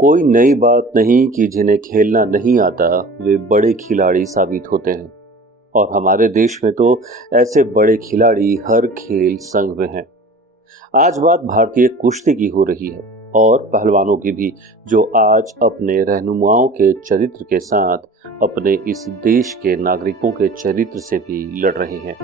कोई नई बात नहीं कि जिन्हें खेलना नहीं आता वे बड़े खिलाड़ी साबित होते हैं। और हमारे देश में तो ऐसे बड़े खिलाड़ी हर खेल संघ में हैं। आज बात भारतीय कुश्ती की हो रही है और पहलवानों की भी, जो आज अपने रहनुमाओं के चरित्र के साथ अपने इस देश के नागरिकों के चरित्र से भी लड़ रहे हैं।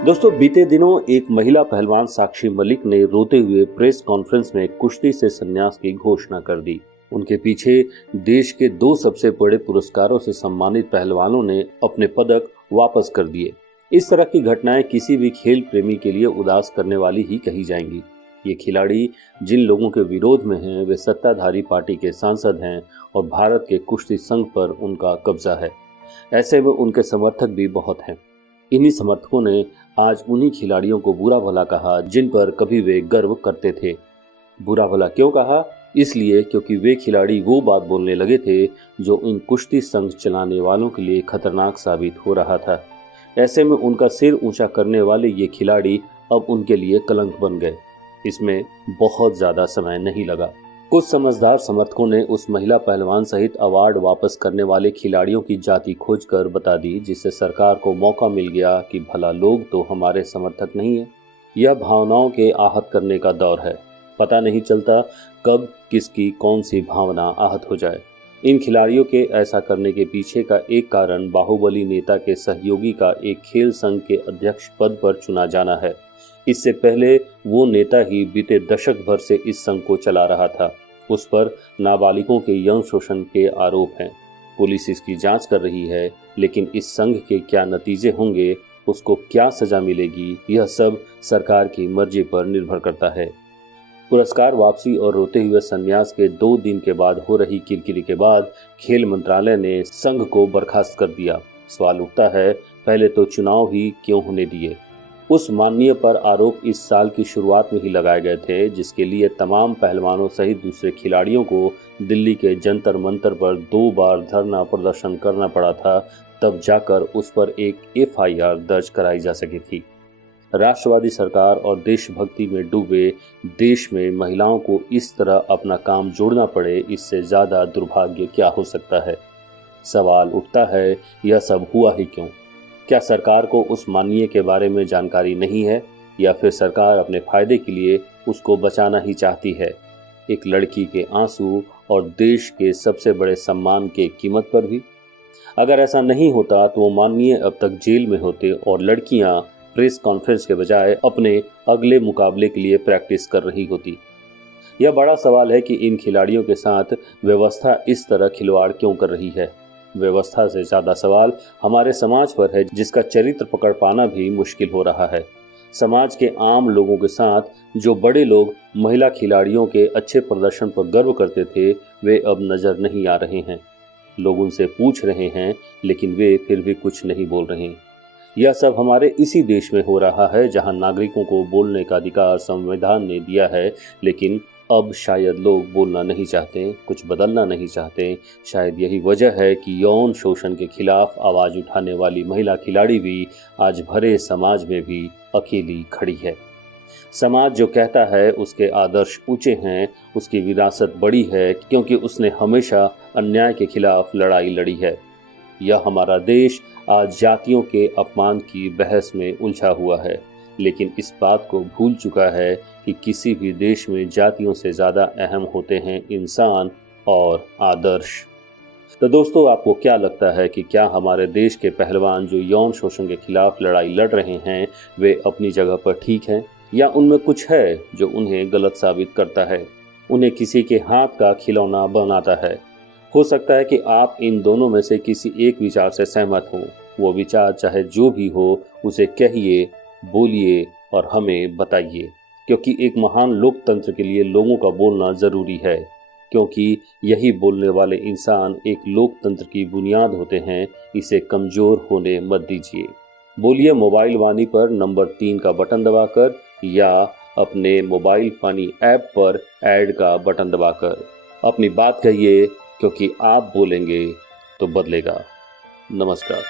दोस्तों, बीते दिनों एक महिला पहलवान साक्षी मलिक ने रोते हुए प्रेस कॉन्फ्रेंस में कुश्ती से संन्यास की घोषणा कर दी। उनके पीछे देश के 2 सबसे बड़े पुरस्कारों से सम्मानित पहलवानों ने अपने पदक वापस कर दिए। इस तरह की घटनाएं किसी भी खेल प्रेमी के लिए उदास करने वाली ही कही जाएंगी। ये खिलाड़ी जिन लोगों के विरोध में हैं वे सत्ताधारी पार्टी के सांसद हैं और भारत के कुश्ती संघ पर उनका कब्जा है। ऐसे में उनके समर्थक भी बहुत हैं। इन्हीं समर्थकों ने आज उन्हीं खिलाड़ियों को बुरा भला कहा जिन पर कभी वे गर्व करते थे। बुरा भला क्यों कहा? इसलिए क्योंकि वे खिलाड़ी वो बात बोलने लगे थे जो इन कुश्ती संघ चलाने वालों के लिए खतरनाक साबित हो रहा था। ऐसे में उनका सिर ऊंचा करने वाले ये खिलाड़ी अब उनके लिए कलंक बन गए। इसमें बहुत ज़्यादा समय नहीं लगा। कुछ समझदार समर्थकों ने उस महिला पहलवान सहित अवार्ड वापस करने वाले खिलाड़ियों की जाति खोजकर बता दी, जिससे सरकार को मौका मिल गया कि भला लोग तो हमारे समर्थक नहीं है। यह भावनाओं के आहत करने का दौर है। पता नहीं चलता कब किसकी कौन सी भावना आहत हो जाए। इन खिलाड़ियों के ऐसा करने के पीछे का एक कारण बाहुबली नेता के सहयोगी का एक खेल संघ के अध्यक्ष पद पर चुना जाना है। इससे पहले वो नेता ही बीते दशक भर से इस संघ को चला रहा था। उस पर नाबालिगों के यौन शोषण के आरोप हैं। पुलिस इसकी जांच कर रही है, लेकिन इस संघ के क्या नतीजे होंगे, उसको क्या सजा मिलेगी, यह सब सरकार की मर्जी पर निर्भर करता है। पुरस्कार वापसी और रोते हुए संन्यास के 2 दिन के बाद हो रही किरकिरी के बाद खेल मंत्रालय ने संघ को बर्खास्त कर दिया। सवाल उठता है, पहले तो चुनाव ही क्यों होने दिए? उस माननीय पर आरोप इस साल की शुरुआत में ही लगाए गए थे, जिसके लिए तमाम पहलवानों सहित दूसरे खिलाड़ियों को दिल्ली के जंतर मंतर पर 2 बार धरना प्रदर्शन करना पड़ा था। तब जाकर उस पर एक FIR दर्ज कराई जा सकी थी। राष्ट्रवादी सरकार और देशभक्ति में डूबे देश में महिलाओं को इस तरह अपना काम जोड़ना पड़े, इससे ज़्यादा दुर्भाग्य क्या हो सकता है? सवाल उठता है, यह सब हुआ ही क्यों? क्या सरकार को उस माननीय के बारे में जानकारी नहीं है, या फिर सरकार अपने फायदे के लिए उसको बचाना ही चाहती है? एक लड़की के आंसू और देश के सबसे बड़े सम्मान के कीमत पर भी? अगर ऐसा नहीं होता तो वो माननीय अब तक जेल में होते और लड़कियां प्रेस कॉन्फ्रेंस के बजाय अपने अगले मुकाबले के लिए प्रैक्टिस कर रही होती। यह बड़ा सवाल है कि इन खिलाड़ियों के साथ व्यवस्था इस तरह खिलवाड़ क्यों कर रही है। व्यवस्था से ज़्यादा सवाल हमारे समाज पर है, जिसका चरित्र पकड़ पाना भी मुश्किल हो रहा है। समाज के आम लोगों के साथ जो बड़े लोग महिला खिलाड़ियों के अच्छे प्रदर्शन पर गर्व करते थे, वे अब नज़र नहीं आ रहे हैं। लोग उनसे पूछ रहे हैं, लेकिन वे फिर भी कुछ नहीं बोल रहे। यह सब हमारे इसी देश में हो रहा है, जहां नागरिकों को बोलने का अधिकार संविधान ने दिया है, लेकिन अब शायद लोग बोलना नहीं चाहते, कुछ बदलना नहीं चाहते। शायद यही वजह है कि यौन शोषण के खिलाफ आवाज़ उठाने वाली महिला खिलाड़ी भी आज भरे समाज में भी अकेली खड़ी है। समाज जो कहता है उसके आदर्श ऊंचे हैं, उसकी विरासत बड़ी है, क्योंकि उसने हमेशा अन्याय के खिलाफ लड़ाई लड़ी है। यह हमारा देश आज जातियों के अपमान की बहस में उलझा हुआ है, लेकिन इस बात को भूल चुका है कि किसी भी देश में जातियों से ज़्यादा अहम होते हैं इंसान और आदर्श। तो दोस्तों, आपको क्या लगता है कि क्या हमारे देश के पहलवान जो यौन शोषण के खिलाफ लड़ाई लड़ रहे हैं, वे अपनी जगह पर ठीक हैं, या उनमें कुछ है जो उन्हें गलत साबित करता है, उन्हें किसी के हाथ का खिलौना बनाता है? हो सकता है कि आप इन दोनों में से किसी एक विचार से सहमत हों। वो विचार चाहे जो भी हो, उसे कहिए, बोलिए और हमें बताइए, क्योंकि एक महान लोकतंत्र के लिए लोगों का बोलना ज़रूरी है, क्योंकि यही बोलने वाले इंसान एक लोकतंत्र की बुनियाद होते हैं। इसे कमज़ोर होने मत दीजिए। बोलिए मोबाइल वाणी पर नंबर 3 का बटन दबाकर, या अपने मोबाइल पानी ऐप पर ऐड का बटन दबाकर अपनी बात कहिए, क्योंकि आप बोलेंगे तो बदलेगा। नमस्कार।